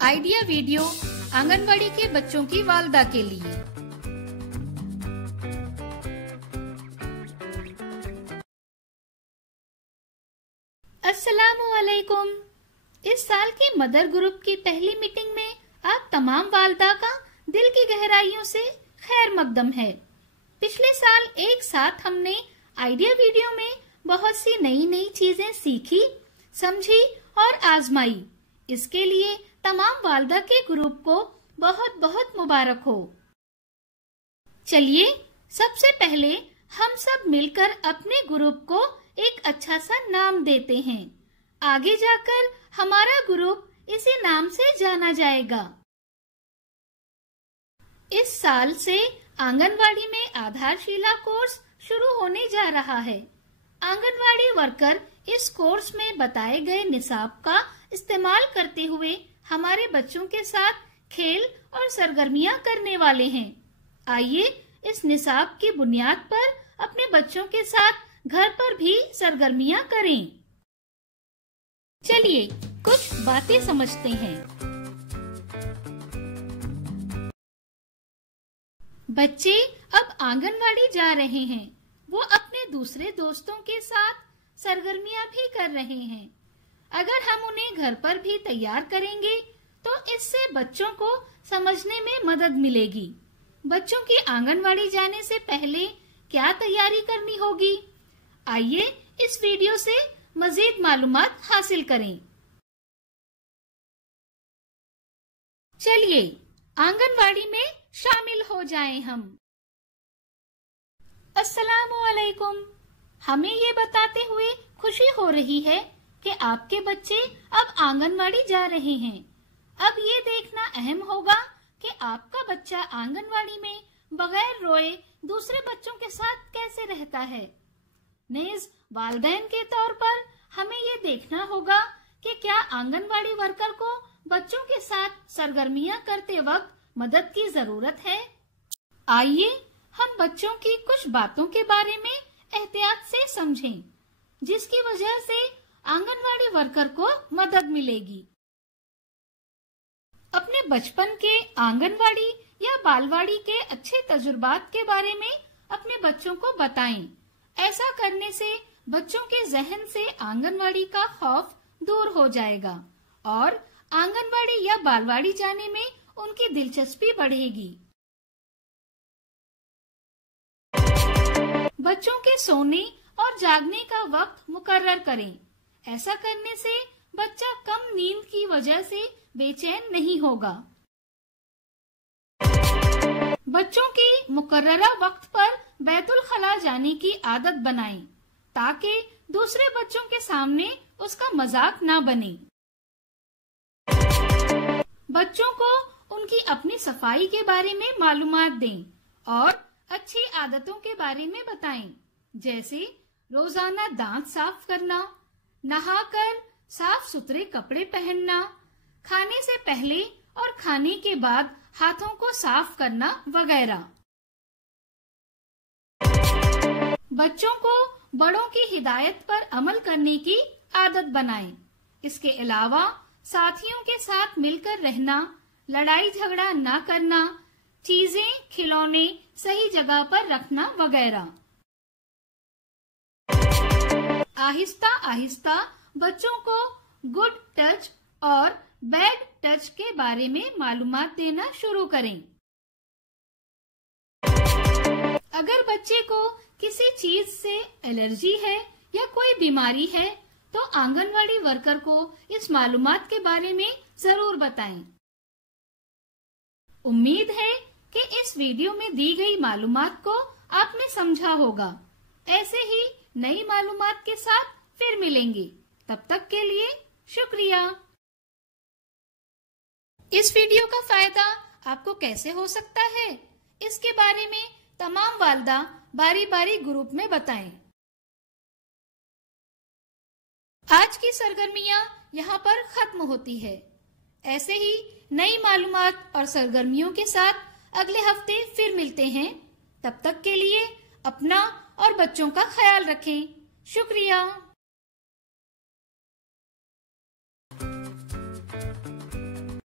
Idea video anganwadi के बच्चों की वालदा के लिए। अस्सलामु अलैकुम। इस साल की मदर ग्रुप की पहली मीटिंग में आप तमाम वालदा का दिल की गहराइयों से खैर मकदम है। पिछले साल एक साथ हमने आइडिया वीडियो में बहुत सी नई नई चीजें सीखी, समझी और आजमाई। इसके लिए तमाम वालदा के ग्रुप को बहुत बहुत मुबारक हो। चलिए सबसे पहले हम सब मिलकर अपने ग्रुप को एक अच्छा सा नाम देते हैं। आगे जाकर हमारा ग्रुप इसी नाम से जाना जाएगा। इस साल से आंगनवाड़ी में आधारशिला कोर्स शुरू होने जा रहा है। आंगनवाड़ी वर्कर इस कोर्स में बताए गए निसाब का इस्तेमाल करते हुए हमारे बच्चों के साथ खेल और सरगर्मियां करने वाले हैं। आइए इस निसाब की बुनियाद पर अपने बच्चों के साथ घर पर भी सरगर्मियां करें। चलिए कुछ बातें समझते हैं। बच्चे अब आंगनवाड़ी जा रहे हैं। वो अपने दूसरे दोस्तों के साथ सरगर्मियां भी कर रहे हैं। अगर हम उन्हें घर पर भी तैयार करेंगे तो इससे बच्चों को समझने में मदद मिलेगी। बच्चों की आंगनवाड़ी जाने से पहले क्या तैयारी करनी होगी, आइए इस वीडियो से मजीद मालूमात हासिल करें। चलिए आंगनवाड़ी में शामिल हो जाएं हम। अस्सलामु अलैकुम। हमें ये बताते हुए खुशी हो रही है कि आपके बच्चे अब आंगनवाड़ी जा रहे हैं। अब ये देखना अहम होगा कि आपका बच्चा आंगनवाड़ी में बगैर रोए दूसरे बच्चों के साथ कैसे रहता है। नेज़ वालिदैन के तौर पर हमें ये देखना होगा कि क्या आंगनवाड़ी वर्कर को बच्चों के साथ सरगर्मियां करते वक्त मदद की जरूरत है। आइए हम बच्चों की कुछ बातों के बारे में एहतियात से समझें, जिसकी वजह से आंगनवाड़ी वर्कर को मदद मिलेगी। अपने बचपन के आंगनवाड़ी या बालवाड़ी के अच्छे तजुर्बात के बारे में अपने बच्चों को बताएं। ऐसा करने से बच्चों के जहन से आंगनवाड़ी का खौफ दूर हो जाएगा और आंगनवाड़ी या बालवाड़ी जाने में उनकी दिलचस्पी बढ़ेगी। बच्चों के सोने और जागने का वक्त मुकर्रर करें। ऐसा करने से बच्चा कम नींद की वजह से बेचैन नहीं होगा। बच्चों की मुकर्ररा वक्त पर बैतुल खला जाने की आदत बनाएं, ताकि दूसरे बच्चों के सामने उसका मजाक ना बने। बच्चों को उनकी अपनी सफाई के बारे में मालूमात दें और अच्छी आदतों के बारे में बताएं, जैसे रोजाना दांत साफ करना, नहाकर साफ सुथरे कपड़े पहनना, खाने से पहले और खाने के बाद हाथों को साफ करना वगैरह। बच्चों को बड़ों की हिदायत पर अमल करने की आदत बनाएं। इसके अलावा साथियों के साथ मिलकर रहना, लड़ाई झगड़ा ना करना, चीजें खिलौने सही जगह पर रखना वगैरह। आहिस्ता आहिस्ता बच्चों को गुड टच और बैड टच के बारे में मालूमात देना शुरू करें। अगर बच्चे को किसी चीज से एलर्जी है या कोई बीमारी है तो आंगनवाड़ी वर्कर को इस मालूमात के बारे में जरूर बताएं। उम्मीद है कि इस वीडियो में दी गई मालूमात को आपने समझा होगा। ऐसे ही नई मालूमात के साथ फिर मिलेंगे। तब तक के लिए शुक्रिया। इस वीडियो का फायदा आपको कैसे हो सकता है, इसके बारे में तमाम वालदा बारी बारी ग्रुप में बताएं। आज की सरगर्मियां यहाँ पर खत्म होती है। ऐसे ही नई मालूमात और सरगर्मियों के साथ अगले हफ्ते फिर मिलते हैं। तब तक के लिए अपना और बच्चों का ख्याल रखें। शुक्रिया।